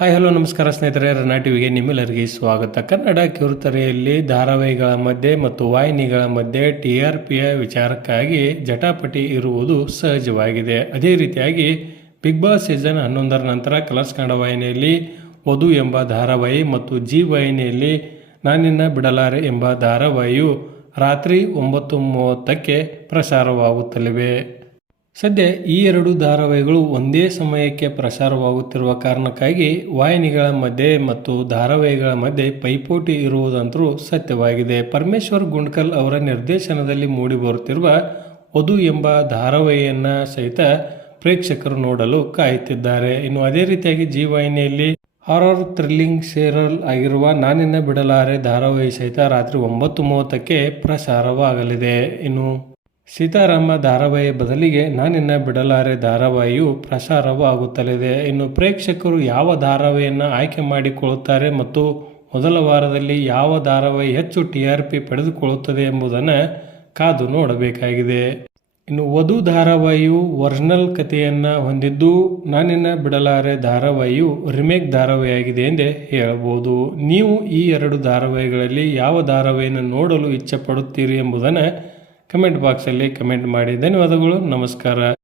Hi hello ನಮಸ್ಕಾರ ಸ್ನೇಹಿತರೆ ರನಾ ಟಿವಿಗೆ ನಿಮ್ಮೆಲ್ಲರಿಗೆ ಸ್ವಾಗತ. ಕನ್ನಡ ಕಿರುತೆರೆಯಲ್ಲಿ ಧಾರಾವಾಹಿಗಳ ಮಧ್ಯೆ ಮತ್ತು ವಾಹಿನಿಗಳ ಮಧ್ಯೆ ಟಿ ಆರ್ ಪಿಯ ವಿಚಾರಕ್ಕಾಗಿ ಜಟಾಪಟಿ ಇರುವುದು ಸಹಜವಾಗಿದೆ. ಅದೇ ರೀತಿಯಾಗಿ ಬಿಗ್ ಬಾಸ್ ಸೀಸನ್ ಹನ್ನೊಂದರ ನಂತರ ಕಲರ್ಸ್ ಕನ್ನಡ ವಾಹಿನಿಯಲ್ಲಿ ವಧು ಎಂಬ ಧಾರಾವಾಹಿ ಮತ್ತು ಜಿ ವಾಹಿನಿಯಲ್ಲಿ ನಾನಿನ್ನ ಬಿಡಲಾರೆ ಎಂಬ ಧಾರಾವಾಹಿಯು ರಾತ್ರಿ ಒಂಬತ್ತು ಮೂವತ್ತಕ್ಕೆ ಪ್ರಸಾರವಾಗುತ್ತಲಿವೆ. ಸದ್ಯ ಈ ಎರಡು ಧಾರಾವಾಹಿಗಳು ಒಂದೇ ಸಮಯಕ್ಕೆ ಪ್ರಸಾರವಾಗುತ್ತಿರುವ ಕಾರಣಕ್ಕಾಗಿ ವಾಹಿನಿಗಳ ಮಧ್ಯೆ ಮತ್ತು ಧಾರಾವಾಹಿಗಳ ಮಧ್ಯೆ ಪೈಪೋಟಿ ಇರುವುದಂತರೂ ಸತ್ಯವಾಗಿದೆ. ಪರಮೇಶ್ವರ್ ಗುಂಡ್ಕಲ್ ಅವರ ನಿರ್ದೇಶನದಲ್ಲಿ ಮೂಡಿಬರುತ್ತಿರುವ ವಧು ಎಂಬ ಧಾರಾವಾಹಿಯನ್ನು ಸಹಿತ ಪ್ರೇಕ್ಷಕರು ನೋಡಲು ಕಾಯುತ್ತಿದ್ದಾರೆ. ಇನ್ನು ಅದೇ ರೀತಿಯಾಗಿ ಜಿ ವಾಹಿನಿಯಲ್ಲಿ ಹಾರರ್ ಥ್ರಿಲ್ಲಿಂಗ್ ಸೇರಲ್ ಆಗಿರುವ ನಾನಿನ್ನ ಬಿಡಲಾರೆ ಧಾರಾವಾಹಿ ಸಹಿತ ರಾತ್ರಿ ಒಂಬತ್ತು ಮೂವತ್ತಕ್ಕೆ ಪ್ರಸಾರವಾಗಲಿದೆ. ಇನ್ನು ಸೀತಾರಾಮ ಧಾರಾವಾಹಿ ಬದಲಿಗೆ ನಾನಿನ್ನ ಬಿಡಲಾರೆ ಧಾರಾವಾಹಿಯು ಪ್ರಸಾರವಾಗುತ್ತಲಿದೆ. ಇನ್ನು ಪ್ರೇಕ್ಷಕರು ಯಾವ ಧಾರಾವಾಹಿಯನ್ನು ಆಯ್ಕೆ ಮಾಡಿಕೊಳ್ಳುತ್ತಾರೆ ಮತ್ತು ಮೊದಲ ವಾರದಲ್ಲಿ ಯಾವ ಧಾರಾವಾಹಿ ಹೆಚ್ಚು ಟಿ ಆರ್ ಪಿ ಪಡೆದುಕೊಳ್ಳುತ್ತದೆ ಎಂಬುದನ್ನು ಕಾದು ನೋಡಬೇಕಾಗಿದೆ. ಇನ್ನು ವಧು ಧಾರಾವಾಹಿಯು ಒರಿಜಿನಲ್ ಕಥೆಯನ್ನು ಹೊಂದಿದ್ದು ನಾನಿನ್ನ ಬಿಡಲಾರೆ ಧಾರಾವಾಹಿಯು ರಿಮೇಕ್ ಧಾರಾವಾಹಿಯಾಗಿದೆ ಎಂದೇ ಹೇಳಬಹುದು. ನೀವು ಈ ಎರಡು ಧಾರಾವಾಹಿಗಳಲ್ಲಿ ಯಾವ ಧಾರಾವಾಹಿಯನ್ನು ನೋಡಲು ಇಚ್ಛೆ ಪಡುತ್ತೀರಿ ಎಂಬುದನ್ನು ಕಮೆಂಟ್ ಬಾಕ್ಸಲ್ಲಿ ಕಮೆಂಟ್ ಮಾಡಿ. ಧನ್ಯವಾದಗಳು ನಮಸ್ಕಾರ.